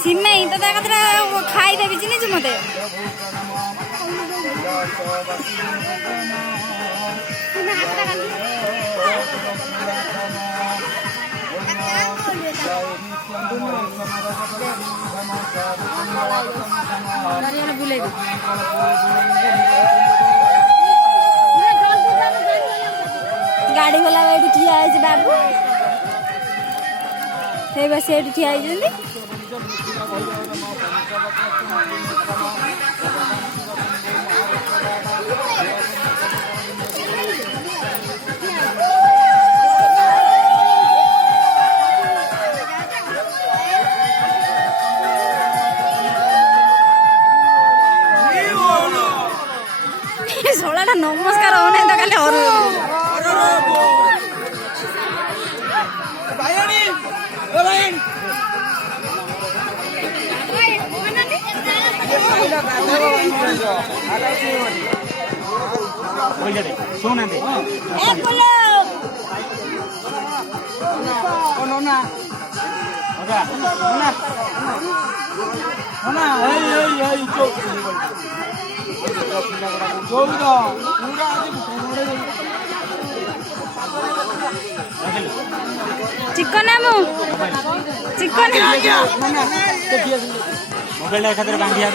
ସିମେଇ ତ ତା କଥା ଖାଇଦେବି ଚିହ୍ନିଛୁ ମତେ ବୁଲେଇ ଗାଡ଼ି ଗଲା ଏଇଠି ଠିଆ ହେଇଛି ବାବୁ ସେଇ ବସି ଏଇଠି ଠିଆ ହେଇଛନ୍ତି ଷୋଳଟା ନମସ୍କାର ହଉନି ତ ଖାଲି ହରୁ ଶୁଣୁନାହାନ୍ତି ଚିକନ ଚିକନ ମୋବାଇଲ ଏକାଥରେ ବାନ୍ଧିବା